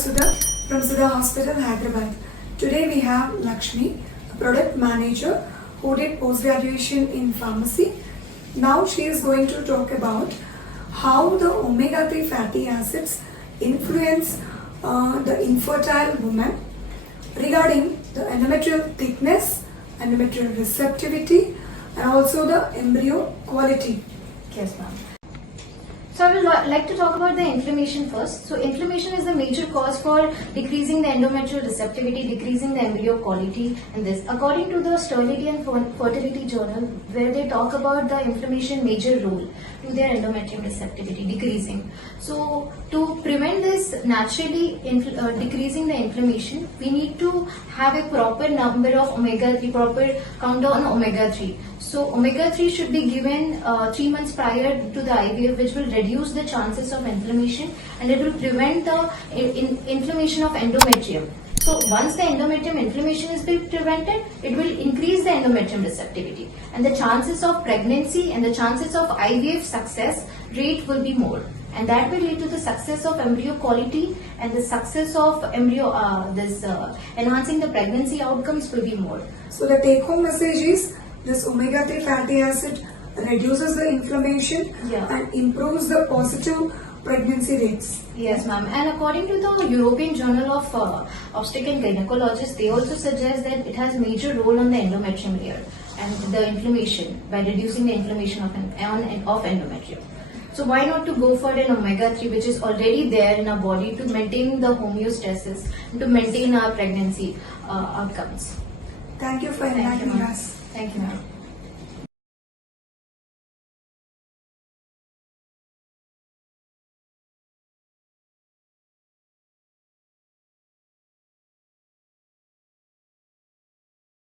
Sudha from Sudha Hospital, Hyderabad. Today we have Lakshmi, a product manager who did post-graduation in pharmacy. Now she is going to talk about how the omega-3 fatty acids influence the infertile woman regarding the endometrial thickness, endometrial receptivity, and also the embryo quality. Yes, ma'am. So I would like to talk about the inflammation first. So inflammation is the major cause for decreasing the endometrial receptivity, decreasing the embryo quality in this. According to the Sterility and Fertility Journal, where they talk about the inflammation major role to their endometrial receptivity decreasing. So to prevent this naturally decreasing the inflammation, we need to have a proper number of omega-3, proper count on omega-3. So omega-3 should be given 3 months prior to the IVF, which will reduce the chances of inflammation and it will prevent the inflammation of endometrium. So once the endometrium inflammation is being prevented, it will increase the endometrium receptivity and the chances of pregnancy and the chances of IVF success rate will be more. And that will lead to the success of embryo quality and the success of embryo, enhancing the pregnancy outcomes will be more. So the take-home message is this omega-3 fatty acid reduces the inflammation and improves the positive pregnancy rates. Yes, ma'am. And according to the European Journal of Obstetrics and Gynecologists, they also suggest that it has major role on the endometrium layer and the inflammation by reducing the inflammation of endometrium. So why not to go for an omega-3 which is already there in our body to maintain the homeostasis and to maintain our pregnancy outcomes. Thank you for enlightening us. Thank you, ma'am.